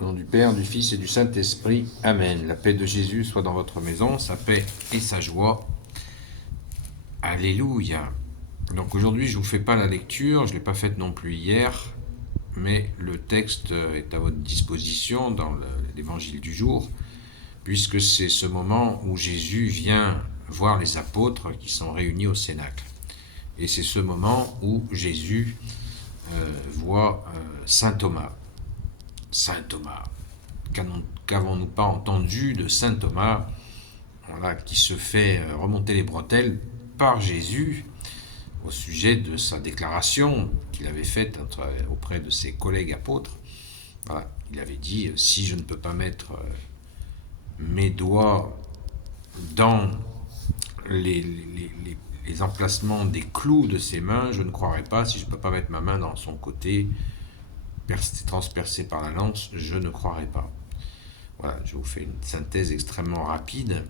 Au nom du Père, du Fils et du Saint-Esprit. Amen. La paix de Jésus soit dans votre maison, sa paix et sa joie. Alléluia. Donc aujourd'hui, je ne vous fais pas la lecture, je ne l'ai pas faite non plus hier, mais le texte est à votre disposition dans l'évangile du jour, puisque c'est ce moment où Jésus vient voir les apôtres qui sont réunis au Cénacle. Et c'est ce moment où Jésus voit Saint Thomas. Saint Thomas. Qu'avons-nous pas entendu de Saint Thomas, voilà, qui se fait remonter les bretelles par Jésus au sujet de sa déclaration qu'il avait faite auprès de ses collègues apôtres. Voilà, il avait dit, si je ne peux pas mettre mes doigts dans les emplacements des clous de ses mains, je ne croirai pas. Si je ne peux pas mettre ma main dans son côté, transpercé par la lance, je ne croirai pas. Voilà, je vous fais une synthèse extrêmement rapide,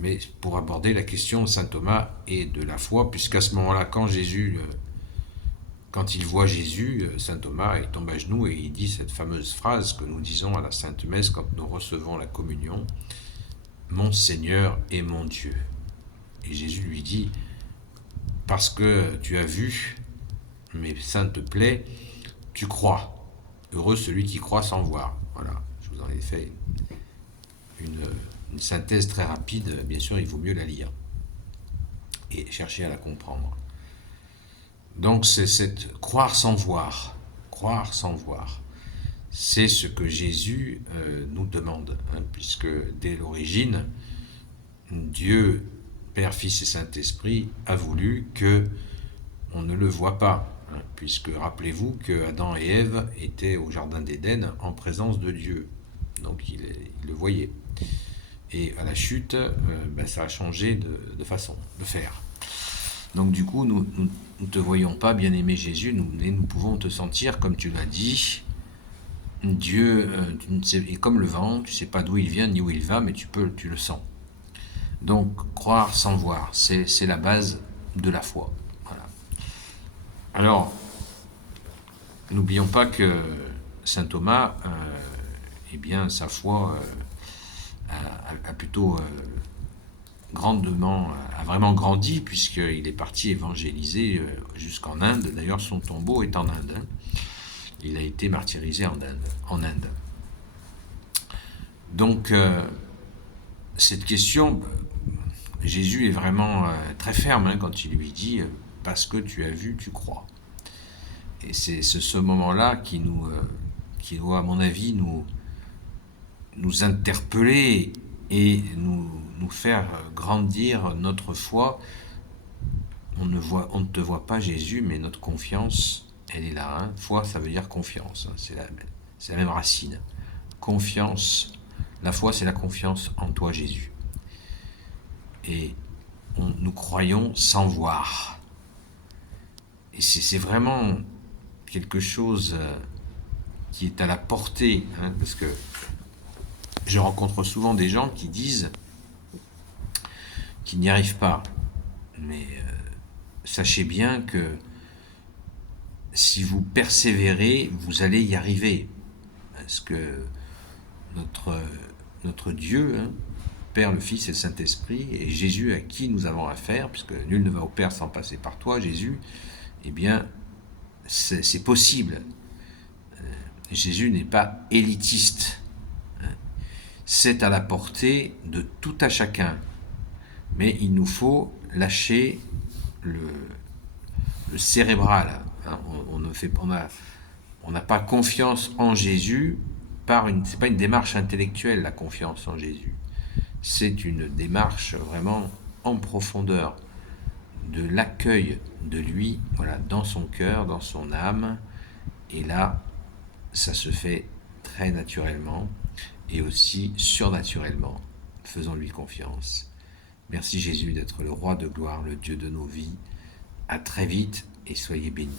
mais pour aborder la question de saint Thomas et de la foi, puisqu'à ce moment-là, quand il voit Jésus, saint Thomas, il tombe à genoux et il dit cette fameuse phrase que nous disons à la Sainte Messe quand nous recevons la communion, « Mon Seigneur et mon Dieu ». Et Jésus lui dit, « Parce que tu as vu mes saintes plaies, tu crois. Heureux celui qui croit sans voir. » Voilà, je vous en ai fait une synthèse très rapide. Bien sûr, il vaut mieux la lire et chercher à la comprendre. Donc, c'est cette croire sans voir. Croire sans voir. C'est ce que Jésus nous demande, puisque dès l'origine, Dieu, Père, Fils et Saint-Esprit, a voulu que on ne le voit pas. Puisque rappelez-vous que Adam et Ève étaient au jardin d'Éden en présence de Dieu, donc ils le voyaient. Et à la chute, ça a changé de façon de faire. Donc du coup, nous ne te voyons pas, bien-aimé Jésus, mais nous pouvons te sentir, comme tu l'as dit, Dieu est comme le vent, tu ne sais pas d'où il vient ni où il va, mais tu le sens. Donc croire sans voir, c'est la base de la foi. Voilà. Alors, n'oublions pas que saint Thomas, sa foi a plutôt a vraiment grandi, puisqu'il est parti évangéliser jusqu'en Inde. D'ailleurs, son tombeau est en Inde. Il a été martyrisé en Inde. Donc, cette question, Jésus est vraiment très ferme quand il lui dit « Parce que tu as vu, tu crois ». Et c'est ce moment-là qui doit, à mon avis, nous interpeller et nous faire grandir notre foi. On ne te voit pas, Jésus, mais notre confiance, elle est là. Foi, ça veut dire confiance. C'est la même racine. Confiance. La foi, c'est la confiance en toi, Jésus. Et nous croyons sans voir. Et c'est vraiment quelque chose qui est à la portée, parce que je rencontre souvent des gens qui disent qu'ils n'y arrivent pas. Mais sachez bien que si vous persévérez, vous allez y arriver. Parce que notre Dieu, Père, le Fils et le Saint-Esprit, et Jésus à qui nous avons affaire, puisque nul ne va au Père sans passer par toi, Jésus, eh bien, c'est possible. Jésus n'est pas élitiste. C'est à la portée de tout à chacun. Mais il nous faut lâcher le cérébral. On n'a pas confiance en Jésus c'est pas une démarche intellectuelle, la confiance en Jésus. C'est une démarche vraiment en profondeur de l'accueil de lui, voilà, dans son cœur, dans son âme. Et là, ça se fait très naturellement et aussi surnaturellement. Faisons-lui confiance. Merci Jésus d'être le roi de gloire, le Dieu de nos vies. À très vite et soyez bénis.